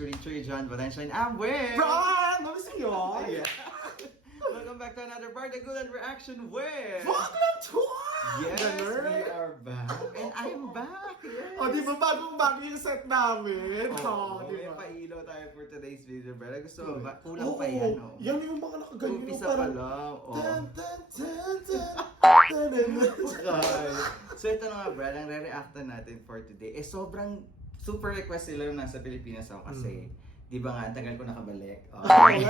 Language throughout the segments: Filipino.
Shuri John Valencia, and I'm with... Ron! Namiss mo yun? Yeah. Welcome back to another Bardagulan reaction with... Fuck lang twice! Yes, Ganun. we are back. And I'm back. Yes. O, di ba bagong-bago yung set namin? Oh, di may ba? pailaw tayo for today's video, bro. Gusto mo ba? Oo, Kulang pa yan, oh. yan yung mga nakaganyan. Umpisa pa lang. Oh. Tan, tan, tan, tan, tan, tan. So ito na nga, Brad, ang re-reactan natin for today. Sobrang super request sila nung nasa Pilipinas ako kasi, di ba nga, ang tagal ko nakabalik. Okay.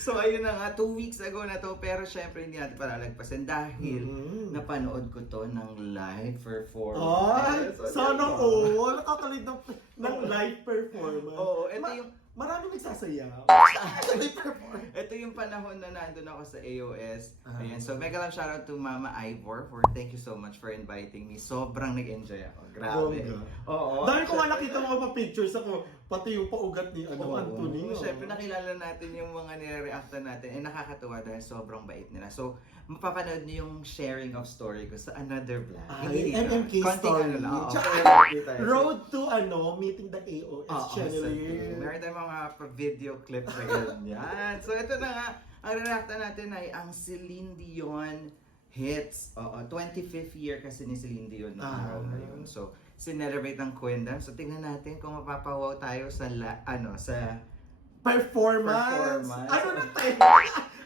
So ayun na nga, 2 weeks ago na to, pero syempre hindi natin palalagpasan dahil napanood ko to ng live performance. Ay, sana all. Nakakalit ng live performance. Oo, ito yung... Maraming nagsasayaw. Live performance. Ito yung panahon na nandun ako sa AOS. Ayan, so mega lang shoutout to Mama Ivor for thank you so much for inviting me. Sobrang nag-enjoy ako. Grabe. Bongga. Oo. Dahil ko nga nakita mga pictures ako, pati yung paugat ni Oo. Anthony. Siyempre nakilala natin yung mga nire-reactan natin. Nakakatuwa dahil sobrang bait nila. So, mapapanood niyo yung sharing of story ko sa another vlog. Ay, MMK story. Tsaka, Road. Road to meeting the AOS channel. Meron tayong mga video clip na ganyan. So ito na nga, ang re-reactan natin ay ang Celine Dion hits. 25th year kasi ni Celine Dion na araw na yun. So, sinelebrate ang Queendom. So tingnan natin kung mapapawaw tayo sa sa performance. Ano na tayo?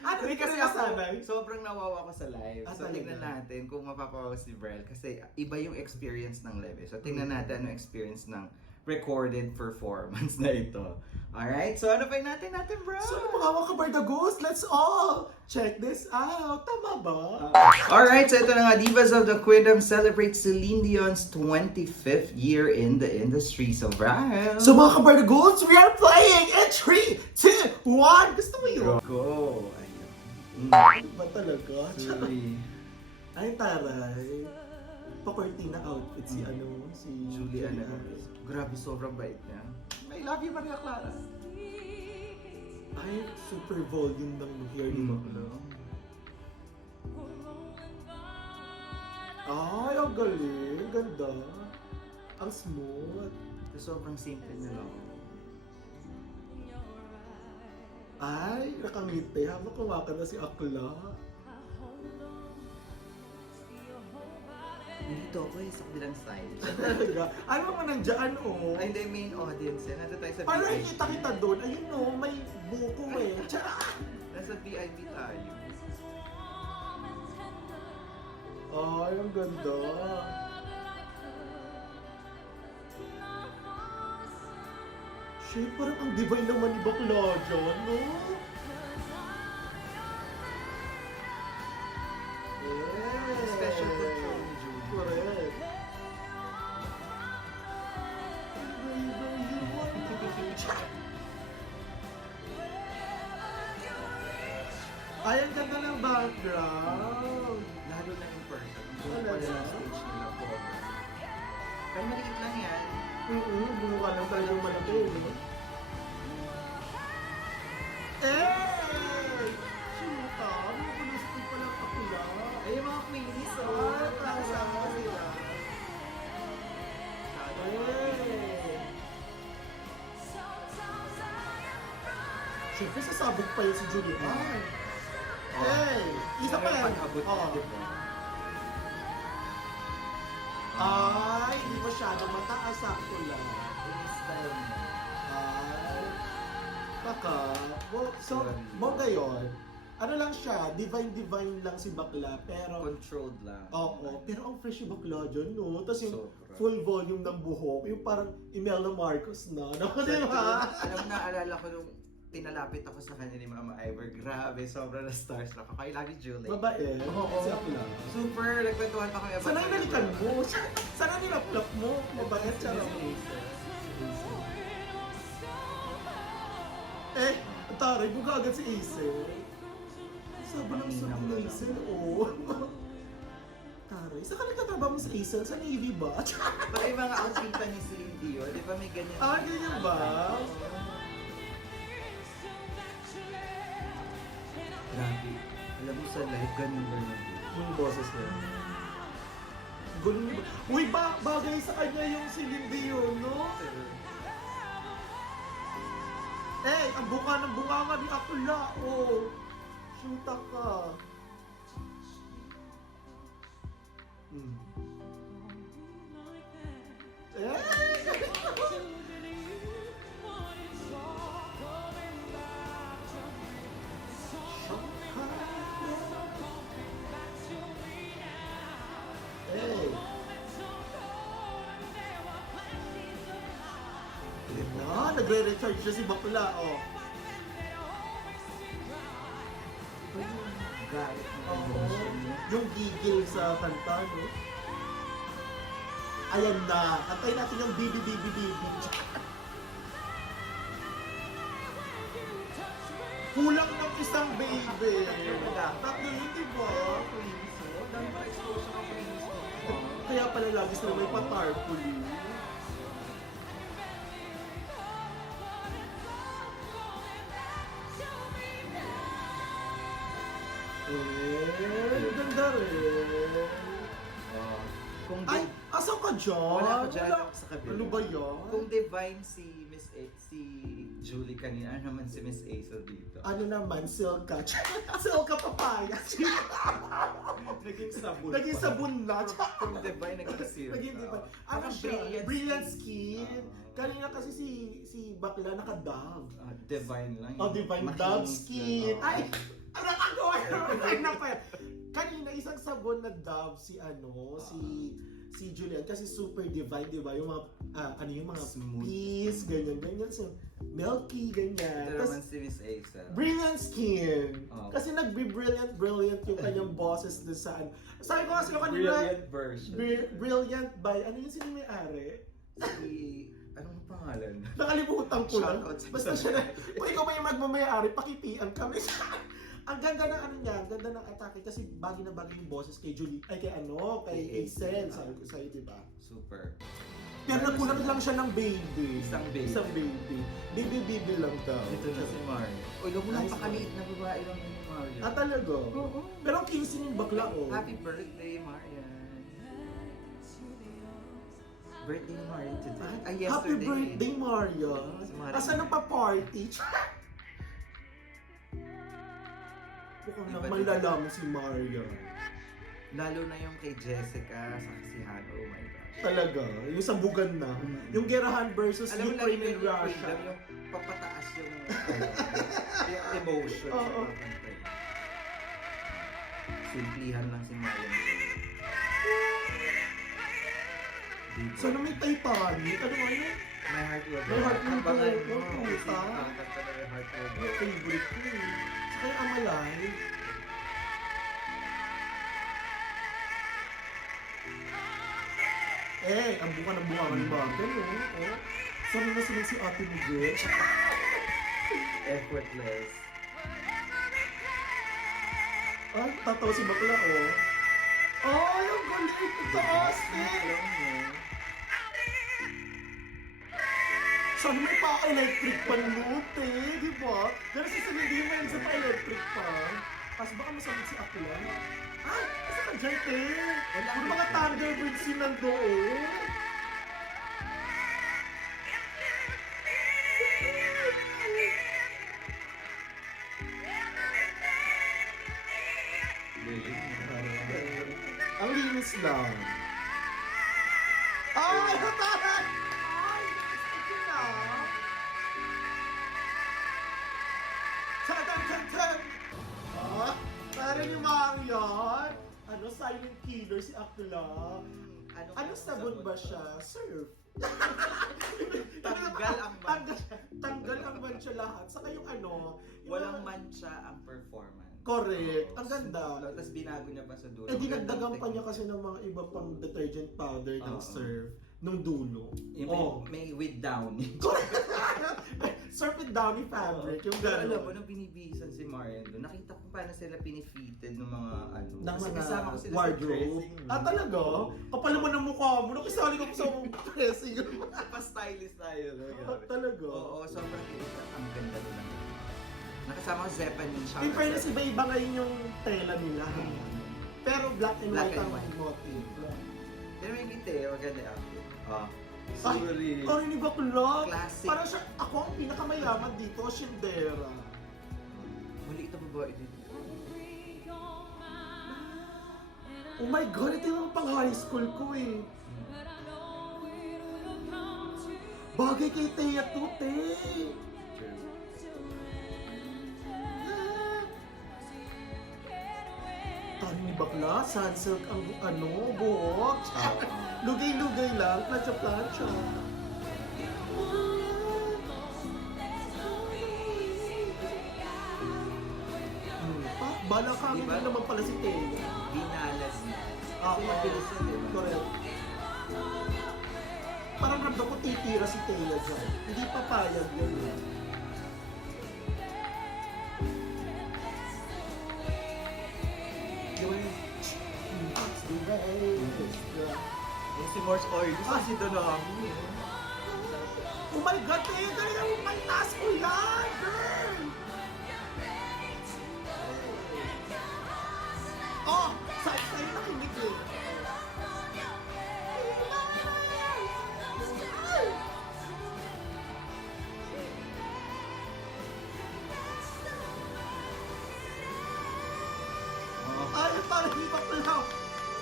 Ano Hindi kasi nasanay? sobrang nawawa ako sa live. So talaga? tingnan natin kung mapapawaw si Brel kasi iba yung experience ng live. So tingnan natin ano experience ng recorded performance na ito. Alright, so ano pa yung natin bro? So mga kabardagos, let's all check this out. Tama ba? Alright, so ito na nga, Divas of the Queendom celebrate Celine Dion's 25th year in the industry. So, Brad. So mga kabardagos, we are playing in 3, 2, 1. Gusto mo yun? Go! Ano ba talaga? Sorry. Ay, taray. Pa-cortina outfit si Juliana. Grabe, sobrang bait niya. I love you, Maria Clara. Ay, super volume ng hair ni Bakla. Ay, ang galing. Ganda. Ang smooth. Sobrang simple na lang. Ay, nakangiti. Habang kumakanta si Akla. Dito ako sa kabilang side. Talaga. Ay, mga nandiyan, oh. Ay, hindi, main audience yan. Nandito tayo sa Parang VIP. kita kita doon. Ayun, oh. May buko eh. Tsaka. Nasa VIP tayo. Ay, ang ganda. Shit, parang ang divine naman ni Bakla dyan, no? Yeah. Special control ni Julie. Correct. Ay, ang ganda ng background. Lalo na in person. Wala Wala na. na stage nila po. Pero maliit lang yan. Bumuka lang talagang malaki, no? Eh! Shoota! May kulustin pa lang Akla. Ay, yung mga queenies, Ay, kasama sila. Eh! Siyempre sasabog pa yun si Julian. Hey! Isa pa yan. Pag-abot Oo. na, di ba? Ay, hindi masyadong mataas. Sakto lang. Yung style mo. Ay. Baka. So, bongga yun. Ano lang siya, divine lang si Bakla, pero... Controlled lang. Oo, pero ang fresh yung Bakla dyan, no? Tapos yung Sobra. full volume ng buhok, yung parang Imelda Marcos na. No, di ba? Alam na, alala ko nung tinalapit ako sa kanya ni Mama Ivor. Grabe, sobrang na-stars ako. I love you, Julie. Babae, Oo. si Akla. Super, nagkwentuhan pa kami about Sana my inalikan brother. mo? Sana nilaplap mo? Mabait siya lang. Eh, taray, buga agad si Acer. Sabi ng sabi ng Acer, oh. Taray, saan ka nagtatrabaho mo sa Acer? Sa Navy ba? Pag yung mga outfit ni Celine Dion, di ba may ganyan? Ah, ganyan ba? Grabe. Alam mo sa live, ganun. Yung boses niya. Gulo niya ba? Uy, bagay sa kanya yung Celine Dion, no? Eh, ang bunga ng bunganga ni Akula, oh. Shoota ka. Hmm. Hey. Nagre-recharge na si Bakla, oh. Galit na Oo. emotion niya. Yung gigil sa kanta, no? Ayan na. Antayin natin yung bibi, bibi, bibi. Kulang ng isang baby. Tatlo yun, diba? Dami pa exposure ng Prince. Kaya pala lagi sila may patarpuli. Ganda rin. Kung Ay, asan ka dyan? Wala ako dyan, ako sa kabila. Ano ba yan? Kung divine si Miss A, si Julie kanina, ano naman si Miss Aisel dito? Ano naman, Silka? Silka papaya. Naging sabon. Naging sabon na. Kung divine, naging silk. Naging diba? Ano Parang siya? Brilliant skin. Ah. Kanina kasi si Bakla naka-dove. Divine lang. Oh, divine Makinis dove lang, skin. oh. Ay! Ano ako? Ano pa yan? Kanina isang sabon na dove si si Julian kasi super divine, di ba? Yung mga ano yung mga Smooth. peas, ganyan. So, milky, ganyan. Ito naman Tapos, si Miss Aisel. brilliant skin. Oh. Kasi nagbe-brilliant yung kanyang bosses doon sa ano. Sabi ko kasi yung kanina, Brilliant version. brilliant by, ano yung sino may-ari? Si... Anong pangalan? Nakalimutan ko lang. Shoutout sa Basta siya na, kung ikaw may magmamayari, pakipian kami. Ang ganda ng ano niya, ang ganda ng atake kasi bagay na bagay yung boses kay Julie, ay kay Kay Aisel, Aisel. sabi ko sa'yo, di ba? Super. Pero nagkulang lang siya ng baby. Isang baby. Isang baby. Baby lang daw. Ito na si Mario. Uy, huwag mo lang Nice pakaliit na babae lang ni Mario. Ah, talaga? Oo. Pero ang kinis yung bakla, oh. Happy birthday, Marian. Birthday ni Marian today. Ay, yesterday. Happy birthday, Mario. Si Mario. Asan ang pa-party? Mukhang Iba nang din. malalaman si Mario. Lalo na yung kay Jessica sa kasihan. Oh my gosh. Talaga, yung sabugan na. Yung gerahan versus Alam mo, Ukraine lagi and yung Russia. freedom, yung papataas yung, yung emotion sa Oo. pagkanta. Simplihan lang si Marian. Sana may Titanic. Ano nga yun? My heart will go. My heart will go. Abangan Oh, mo. Kasi puta. kakanta na yung heart will go. Yung favorite ko eh. Saka yung Amalay. Eh, ang buka ng buka ng bagal, oh. Sana na sila si Ate Miguel. Effortless. Ay, tatawa si Bakla, oh. Oh, yung galing! Ito, Austin! Alam mo. Sana may pa-electric pa nute, di ba? Pero si Celine may isa pa-electric pa. Tapos baka masamit si Akla. Ah, isa ka dyan, te. Yung mga Thunderbirds yun nandoon. Ang linis lang. Ay, kataran! Ay, sige na. Tan-tan-tan-tan! Ah, parang yung mga yan. Ano, silent killer si Akla. Anong sabon ba siya? Surf. Tanggal ang mancha. Tanggal ang mancha lahat. Saka yung ano, yung Walang mga- mancha ang performance. Correct. Oo. Ang ganda. Tapos binago niya pa sa dulo. Eh, dinagdagan pa niya kasi ng mga iba pang detergent powder ng Oo. surf nung dulo. Yung Oh. may with downy. Surf with downy fabric. Yung Pero alam mo, gano'n. nung binibihisan si Marian doon, nakita ko paano sila pinifitted ng mga ano. Ng Kasi mga kasama ko sila sa wardrobe. dressing room. Ah, talaga? Kapal naman ng mukha mo. Nakisali ka pa sa dressing room. Pa-stylist tayo. No? Ah, talaga? Oo, sobrang kita. Ang ganda nila. Nakasama ko si Zeppelin siya. In fairness, iba-iba ngayon yung tela nila. Pero black and Black white and ang white. motif. Pero may ngiti, maganda outfit. Oh. Sorry. Ay, ni bakla. Classic. Parang siya, ako ang pinakamayaman dito, Shindera. Maliit na babae dito. Oh my God, ito yung pang high school ko eh. Bagay kay Thea to, te. Tani ni bakla, sunsilk ang buhok. Lugay-lugay lang, plancha-plancha. Balang kami Diba? din naman pala si Thea. Binalas niya. Ah, Kasi mabilis yan, di ba? Correct. Parang ramdam ko titira si Thea dyan. Hindi papayag yun. Di ba yun? It's the way. Yung si Morse Oil. Ah, si Donami. Oh my God, Thea! Galing ang may taas ko yan! Girl! Oh! Sa'yo nakinig eh. Ay, parang hindi pa pala.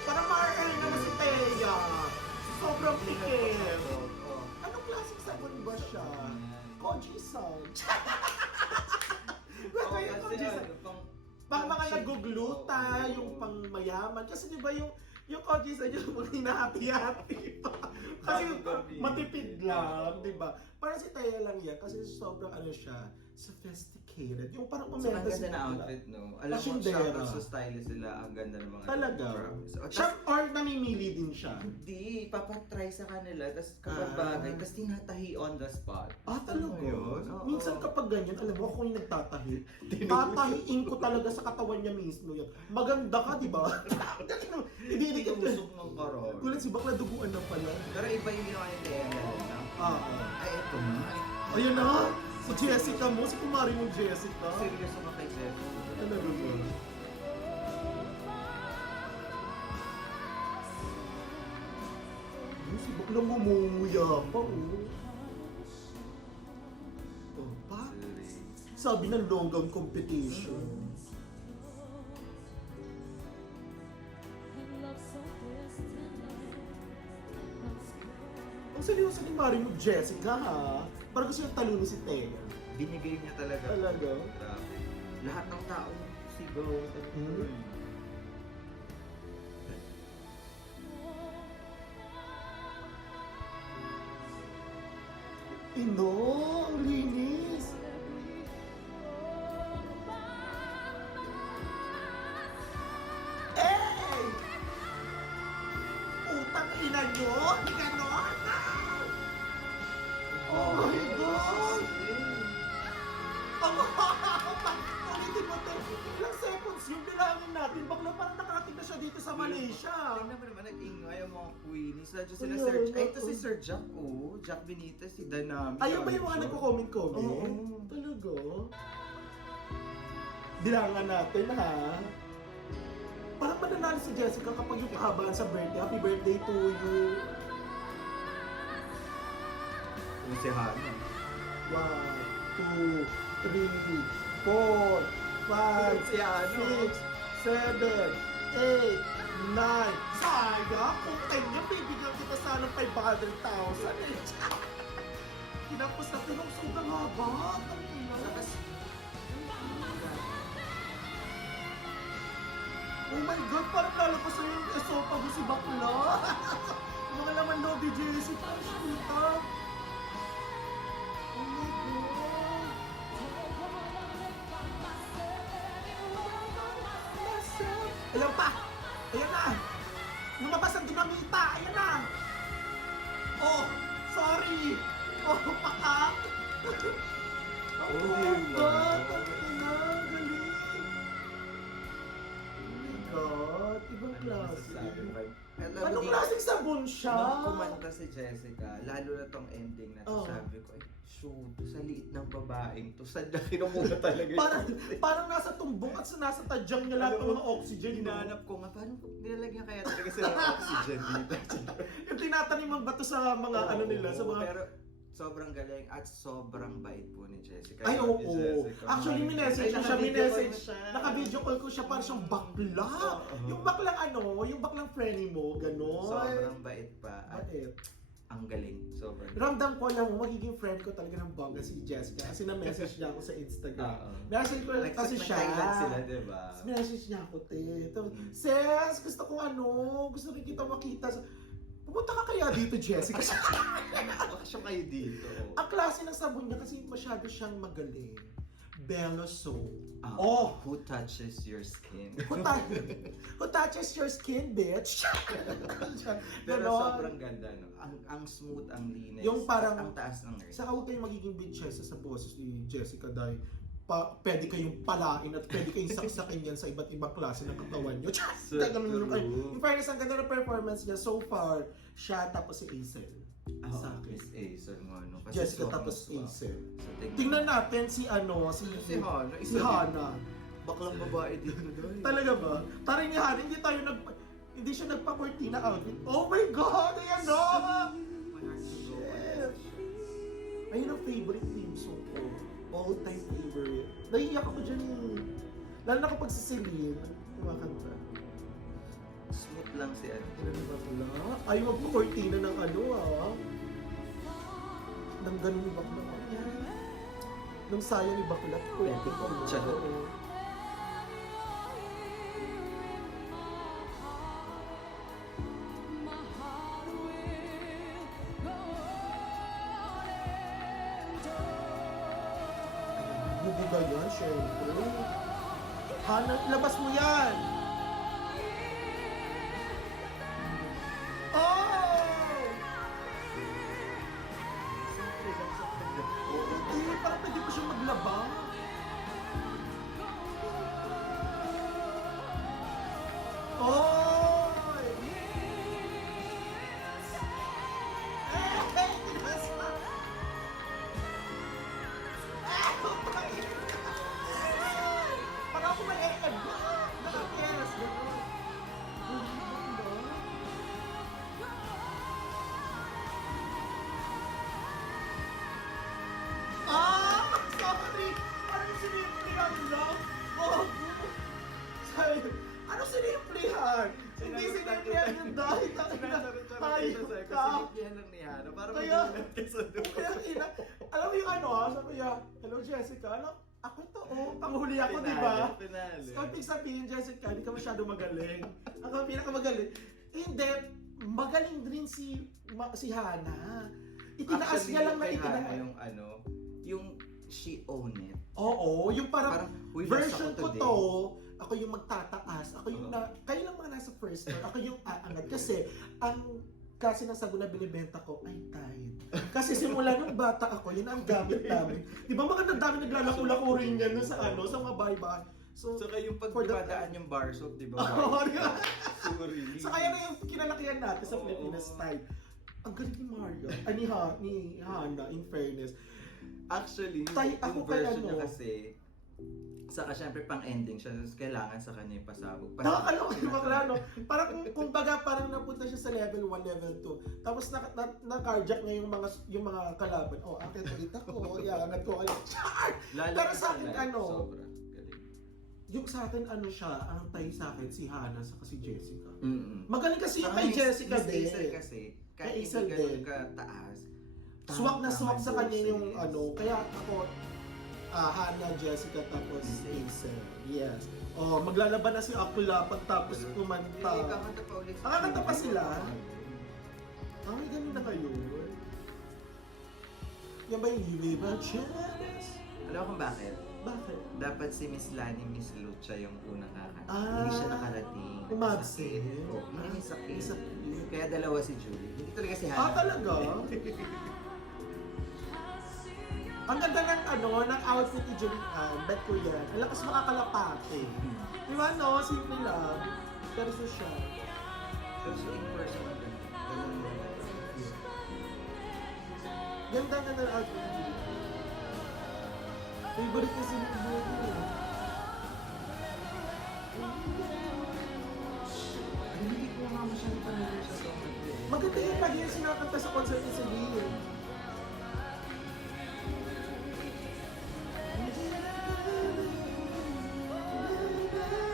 Parang ma-earn naman si Thea. Sobrang pikit. Anong klaseng sabon ba siya? Koji-san. Baka yung Koji-san. Pang mga nagugluta, yung pang mayaman. Kasi di ba yung Koji-san yung mga hinahati-hati pa. Kasi matipid lang, di ba? Parang si Thea lang yan kasi sobrang ano siya, sophisticated. Yung parang So, ang umenta ganda na outfit, no? Alam mo, Pasyendera. siya, sa stylist sila, ang ganda ng mga Talaga. props. O, Siya or namimili din siya. Hindi, papatry sa kanila, tapos kapag bagay, tapos tinatahi on the spot. Ah, talaga? Yun? Oo. Minsan kapag ganyan, alam mo, ako yung nagtatahi. Tatahiin ko talaga sa katawan niya mismo yan. Maganda ka, di ba? Hindi ka Tinusok ng karon. Kulit si bakla duguan na pala. Pero iba yung ginawa ni Thea na. Ah, Ay, ito nga. ayun na! Si Jessica mo, si kumari mo Jessica. Seryoso ka kay Jeff. Talaga ba? Si bakla ngumuya pa, oh. Oh, pa? Sabi ng longgang competition. Ang seryoso ni Mari mo, Jessica, ha? Parang gusto yung talunin si Thea. Binigay niya talaga. Talaga? Grabe. Lahat ng tao sigaw. Hmm. Ino, ang linis. Eh! Utang ina nyo? Ganon? Oh my God! Ang ulitin mo, Ter. Ilang seconds yung bilangin natin. Bakla parang nakarating na siya dito sa Malaysia. Tingnan mo naman, nag-ingay ang mga queenies. Nandiyan sila Ayun, Sir... Ay, ito oo. si Sir Jack, oh. Jack Benitez, si Danami. Ayun ba yung mga nagko-comment-comment? Oo. Talaga? Bilangan natin, ha? Parang mananalo si Jessica kapag yung kahabaan sa birthday. Happy birthday to you. Yung si Hana. 1, 2, 3, 4, 5, Si ano? 6, 7, 8, 9. Sayang! Kung kanya, bibigyan kita sana ng 500,000 eh. Tinapos na pinong sobrang haba. Tapos, Oh my God, parang lalabas na yung esophagus si bakla. Yung mga laman daw di Jessica, parang kita. Oh my God. Ayan pa! Ayan na! Lumabas ang dinamita! Ayan na! Oh! Sorry! Oh, pakak! Oh my God! Ang ina! Galing! Oh my God! Ibang klase. Ano masasabi mo kay Alam mo, Anong di- klaseng sabon siya? Nung kumanta si Jessica, lalo na tong ending na to, Oh. sabi ko, ay, shoot, sa liit ng babaeng to, saan na kinumula talaga yun? Parang nasa tumbong at nasa tadyang niya lahat ng mga oxygen. No? Hinahanap ko nga, paano nilalagyan kaya talaga sila ng oxygen dito? Yung tinatanim ang bato sa mga ano nila, sa mga... Pero sobrang galing at sobrang bait po ni Jessica. Ay, Ni oo. Jessica. Actually, minessage ko siya, naka-video call minessage. mo siya. Naka-video call ko siya para siyang bakla. Oo. Yung baklang ano, yung baklang friendly mo, gano'n. Sobrang bait pa at Bait. ang galing. Sobrang Ramdam ko lang, magiging friend ko talaga ng bongga si Jessica. Kasi na-message niya ako sa Instagram. Oo. Message ko lang kasi siya. Nag-Thailand sila, diba? Message niya ako, te. Sis, gusto ko gusto rin kita makita. Pumunta ka kaya dito, Jessica? Bakasyon kayo dito. Ang klase ng sabon niya kasi masyado siyang magaling. Bello soap. Oh! Who touches your skin? Who touches your skin, bitch? Pero Ganon. sobrang ganda, no? Ang smooth, ang linis. Yung parang- ang taas ng nerve. Saka huwag kayong magiging bitchesa sa boses ni Jessica dahil pwede kayong palain at pwede kayong saksakin yan sa iba't ibang klase ng katawan nyo. So Ganun kayo. true. In fairness, ang ganda ng performance niya so far, siya tapos si Aisel. Sa Sa akin. Miss Acer mo, no? Kasi Jessica sobrang tapos swak. Aisel. So, Tingnan natin si Si Hana. Si Hana. Baklang babae dito doon. Talaga ba? Parang ni Hana, hindi siya nagpa-cortina outfit. Oh my God! Ayan no! Shit! Ayun ang favorite theme song ko. All-time favorite. Naiiyak ako dyan eh. Lalo na kapag si Celine, kumakanta. Smooth lang si ano. Ano na ba pala? Ay, magpa-cortina ng ano ah. Nang ganun ni Bakla. Nang sayang ni Bakla. Pwede ko. Charot. Bubuga yan, syempre. Hana, labas mo yan! Oh! Hindi, parang pwede ko siyang maglaba. Oh! Parang ako may-e-eb. Yes, gano'n. Sorry! Anong sinimplihan lang? Oh! Sorry. Anong sinimplihan? Hindi sinimplihan yung dahil hayop ka. Sinipyan lang ni Hana. Parang Kaya- magulat ka sa doon. Kaya ina, alam mo yung ano, sabi niya, hello Jessica, ano? Ako to, panghuli ako, di ba? Pinali. So, ibig sabihin, Jessica, hindi ka masyado magaling. Ako ang pinakamagaling. Hindi, magaling din si Hana. Itinaas niya lang na kay Hana itinaas. yung ano, yung she own it. Oo, yung parang "Uy, version nasa ko today." to, ako yung magtataas, ako yung kayo lang mga nasa first floor, ako yung aangat. Kasi, ang klase ng sabon na binibenta ko ay Tide. Kasi simula nung bata ako, yun ang gamit namin. Di ba magandang dami naglalako-lako rin yan sa ano, sa mga bahay-bahay. So, Saka yung pag For the- dumadaan yung bar soap, di ba? Oo, di ba? Sorry. so kaya na yung kinalakihan natin sa Oo. Pilipinas Tide. Ang galing ni Mario. Ni Hana, in fairness. Actually, Tay, ako yung version kay niya ano? kasi, saka syempre pang ending siya, so kailangan sa kanya yung pasabog. Nakakaloka yung bakla, no? Parang kung baga parang napunta siya sa level 1, level 2. Tapos na-carjack niya yung mga kalaban. Oh, akit ulit ako. Iangat ko kayo. Char! Lalo Pero na sa akin, live, ano, Sobra. Galing. yung sa akin, ano siya, ang tayo sa akin, si Hana sa si Jessica. Mm-mm. Magaling kasi yung Saka kay Miss- Jessica Miss din. Hazel kasi, kahit Kay Hazel hindi ganun din. kataas, Swak na swak sa kanya yung boses. ano. Kaya ako, Hana, Jessica, tapos Hazel. Yes. Oh, maglalaban na si Akula pagtapos kumanta. Eh, kakanta pa ulit. Kakanta pa sila? Ah, may ganun na kayo. Yan ba yung Viva Chance? Alam mo kung bakit? Bakit? Dapat si Miss Lani, Miss Lucha yung unang kakanta. Ah, Hindi siya nakarating. umabsent. Oo, may sakit. May sakit. Kaya dalawa si Julie. Hindi talaga si Hannah. Ah, talaga? Ang ganda ng ng outfit ni Julie Ann. Bet ko yan. Ang lakas makakalapate. Di ba no? Simple lang. Pero so siya. Pero sa in person, ganun naman. Ganda na ng outfit. Favorite kasi ng buhay ko. Hindi ko nga masyadong familiar sa song. Maganda yung lagi yung sinakanta sa concert ni Celine.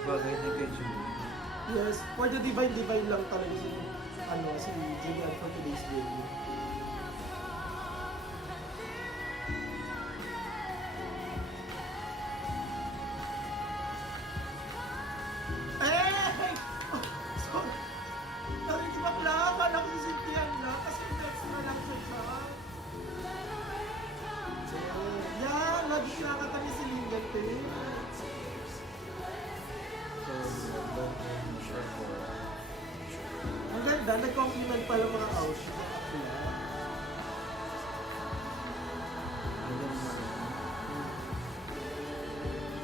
Bagay na kay Julie. Yes, for the divine lang talaga si Julian for today's video. Eh! Oh, sorry. Narinig bakla, akala ko si Cynthia lang kasi next na lang siya. Yan, lagi sinakanta ni Celine Gante. Ang ganda, nag-compliment pala mga ouch.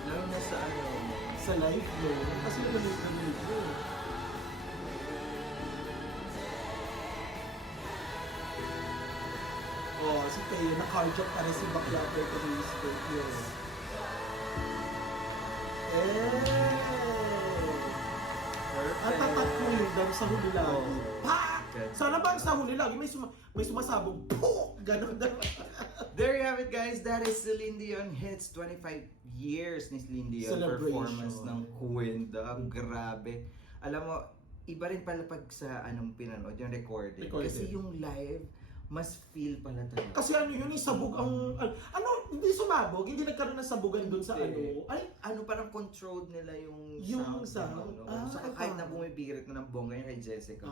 Lalo na sa ano, Sa live mo. Kasi nanonood na video. Oh, si Teo, na-carjack pa rin si Bakla for today's video. At tatak mo yun dam sa huli lagi. Pak! Sana ba ang sa huli lagi may sumasabog. Puk! Ganon daw. there you have it guys, that is Celine Dion hits 25 years ni Celine Dion Celebration. performance ng Queen. Grabe. Alam mo, iba rin pala pag sa anong pinanood, yung recording. Kasi yung live, mas feel pala talaga. Kasi ano yun, yung sabog ang... Ano, hindi sumabog, hindi nagkaroon ng sabugan dun sa ano. Ay, ano, parang controlled nila yung sound. No? Ah, Saka kahit na bumibirit na ng bongga yung kay Jessica.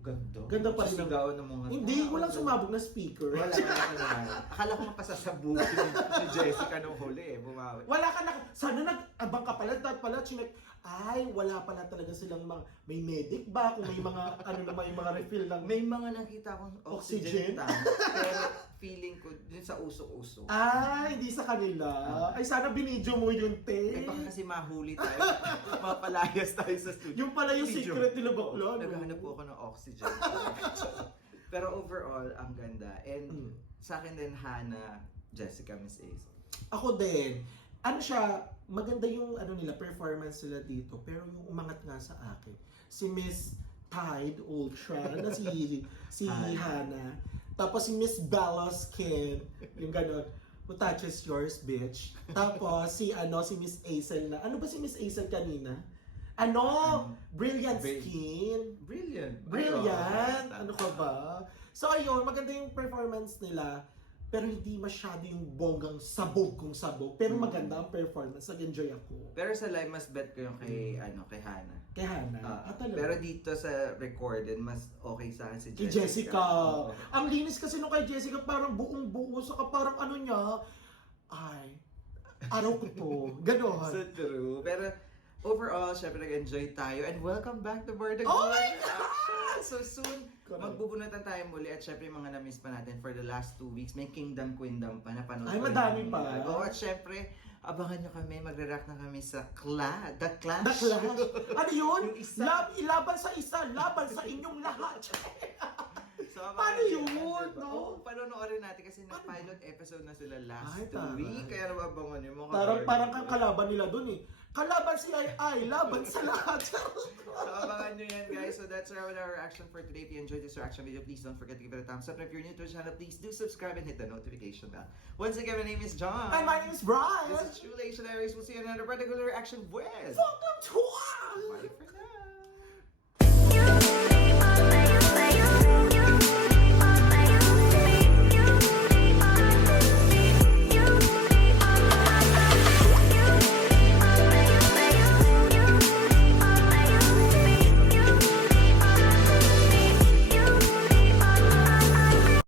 Ganda. Ganda pa rin. Sigaw ng mga... Hindi, walang sumabog na speaker. Wala Akala ko mapasasabugin si Jessica nung huli eh, bumawi. Wala ka na, sana nag-abang ka pala, dahil pala, chinek, ay, wala pala talaga silang mga, may medic ba, kung may mga, ano na, may mga refill ng, May mga nakita akong Oxygen? oxygen tank, pero feeling ko dun sa usok-usok. hindi sa kanila. Ay, sana binidyo mo yun, te. Eh baka kasi mahuli tayo, mapalayas tayo sa studio. Yung pala yung Video. secret nila bakla, no? Naghahanap po ako ng oxygen. Pero overall, ang ganda. And sa akin din, Hannah, Jessica, Miss Ace. Ako din. Ano siya, maganda yung ano nila, performance nila dito. Pero yung umangat nga sa akin, si Miss Tide Ultra, na si Hannah. Tapos si Miss Bella Skin, yung gano'n, who touches yours, bitch. Tapos si Miss Aisel na, ano ba si Miss Aisel kanina? Brilliant Skin. Brilliant! Ano ka ba? So ayun, maganda yung performance nila. Pero hindi masyado yung bonggang sabog kung sabog. Pero maganda ang performance. Nag-enjoy ako. Pero sa live, mas bet ko yung kay Hannah. Kay Hannah? Talaga? Pero dito sa recorded, mas okay sa akin si Kay Jessica. Jessica. Ang linis kasi nung kay Jessica, parang buong-buo. Saka parang ano niya, ay, araw ko to. Ganon. So true. Pero overall, syempre nag-enjoy tayo. And welcome back to Border Oh my God! So soon, magbubunatan tayo muli. At syempre yung mga na-miss pa natin for the last 2 weeks. May Kingdom Queendom pa. Napanood Ay, ko madami yung pa. live. Oh, at syempre, abangan nyo kami. Magre-react na kami sa The Clash. The Clash. Ano yun? Yung isa. Ilaban sa isa, laban sa inyong lahat. So, Paano yun, diba? no? Oo, panonoorin natin kasi nag-pilot episode na sila last Ay, taray. week. Kaya nababangan yung mga Parang kang kalaban nila dun eh. Kalaban si Ay, laban sa lahat. So abangan nyo yan guys. So that's our reaction for today. If you enjoyed this reaction video, please don't forget to give it a thumbs up. And if you're new to the channel, please do subscribe and hit the notification bell. Once again, my name is John. And my name is Brian. This is True Legendaries. We'll see you in another particular reaction with... Welcome to... Bye for now.